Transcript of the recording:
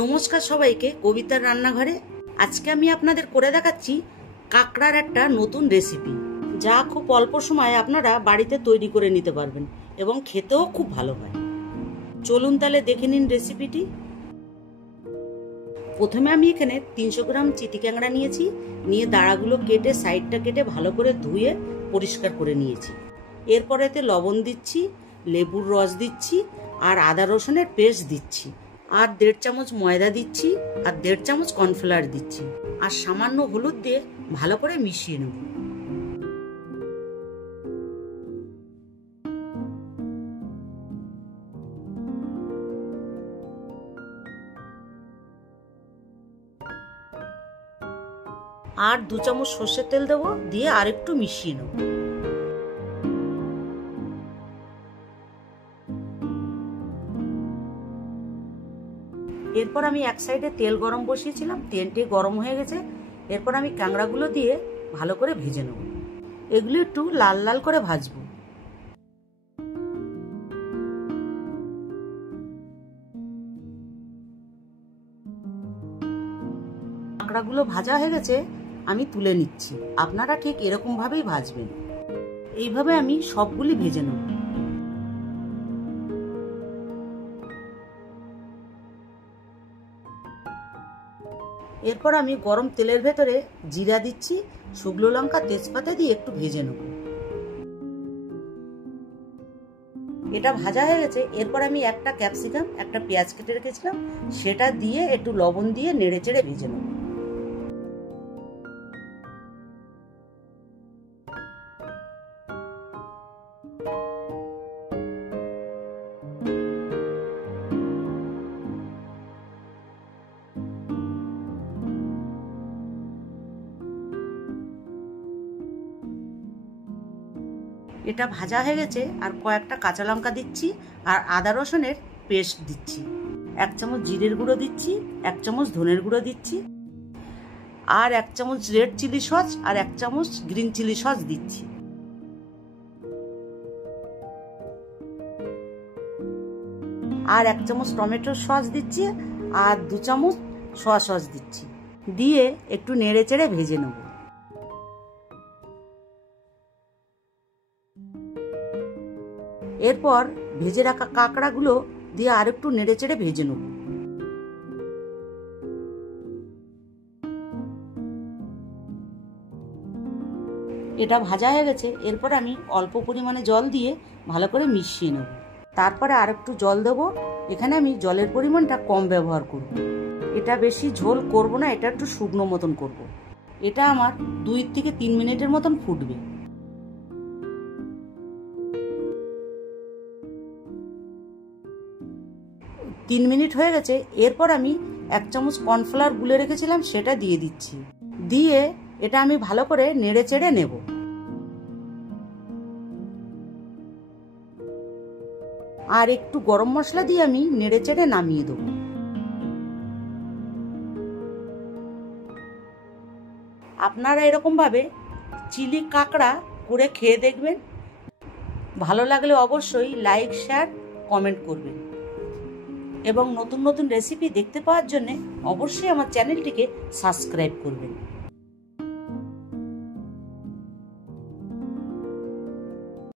নমস্কার সবাইকে, কবিতার রান্নাঘরে। আজকে আমি আপনাদের করে দেখাচ্ছি কাঁকড়ার একটা নতুন রেসিপি, যা খুব অল্প সময়ে আপনারা বাড়িতে তৈরি করে নিতে পারবেন এবং খেতেও খুব ভালো হয়। চলুন তাহলে দেখে নিন রেসিপিটি। প্রথমে আমি এখানে 300 গ্রাম চিতি কাঁকড়া নিয়েছি। নিয়ে দাঁড়াগুলো কেটে সাইডটা কেটে ভালো করে ধুয়ে পরিষ্কার করে নিয়েছি। এরপর এতে লবণ দিচ্ছি, লেবুর রস দিচ্ছি, আর আদা রসুনের পেস্ট দিচ্ছি, আর 1.5 চামচ ময়দা দিচ্ছি, আর 1.5 চামচ কর্নফ্লাওয়ার দিচ্ছি, আর সামান্য হলুদ দিয়ে ভালো করে মিশিয়ে নেব। আর 2 চামচ সর্ষের তেল দেবো, দিয়ে আর একটু মিশিয়ে নেব। এরপর আমি এক সাইডে তেল গরম বসিয়েছিলাম, তেলটি গরম হয়ে গেছে। এরপর আমি কাঁকড়াগুলো দিয়ে ভালো করে ভেজে নেব। এগুলো একটু লাল লাল করে ভাজবো। কাঁকড়াগুলো ভাজা হয়ে গেছে, আমি তুলে নিচ্ছি। আপনারা ঠিক এরকম ভাবেই ভাজবেন। এইভাবে আমি সবগুলি ভেজে নেব। এরপর আমি গরম তেলের ভেতরে জিরা দিচ্ছি, শুকনো লঙ্কা, তেজপাতা দিয়ে একটু ভেজে নেব। এটা ভাজা হয়ে গেছে। এরপর আমি একটা ক্যাপসিকাম, একটা পেঁয়াজ কেটে রেখেছিলাম, সেটা দিয়ে একটু লবণ দিয়ে নেড়ে চেড়ে ভেজে নেব। এটা ভাজা হয়ে গেছে। আর কয়েকটা কাঁচা লঙ্কা দিচ্ছি, আর আদা রসুনের পেস্ট দিচ্ছি। 1 চামচ জিরের গুঁড়ো দিচ্ছি, 1 চামচ ধনের গুঁড়ো দিচ্ছি, আর 1 চামচ রেড চিলি সস, আর 1 চামচ গ্রিন চিলি সস দিচ্ছি। আর 1 চামচ টমেটো সস দিচ্ছি, আর 2 চামচ সয়া সস দিচ্ছি। দিয়ে একটু নেড়ে চেড়ে ভেজে নেব। এরপর ভেজে রাখা কাঁকড়াগুলো দিয়ে আর একটু নেড়ে চেড়ে ভেজে নেব। এটা ভাজা হয়ে গেছে। এরপর আমি অল্প পরিমাণে জল দিয়ে ভালো করে মিশিয়ে নেব। তারপরে আর একটু জল দেব। এখানে আমি জলের পরিমাণটা কম ব্যবহার করব। এটা বেশি ঝোল করব না, এটা একটু শুকনো মতন করব। এটা আমার 2 থেকে 3 মিনিটের মতন ফুটবে। তিন মিনিট হয়ে গেছে। এরপর আমি 1 চামচ কর্নফ্লাওয়ার গুলে রেখেছিলাম, সেটা দিয়ে দিচ্ছি। দিয়ে এটা আমি ভালো করে নেড়ে চেড়ে নেব। আর একটু গরম মশলা দিয়ে আমি নেড়ে চেড়ে নামিয়ে দেব। আপনারা এরকম ভাবে চিলি কাঁকড়া করে খেয়ে দেখবেন। ভালো লাগলে অবশ্যই লাইক, শেয়ার, কমেন্ট করবেন। এবং নতুন নতুন রেসিপি দেখতে পাওয়ার জন্য অবশ্যই আমার চ্যানেলটিকে সাবস্ক্রাইব করবেন।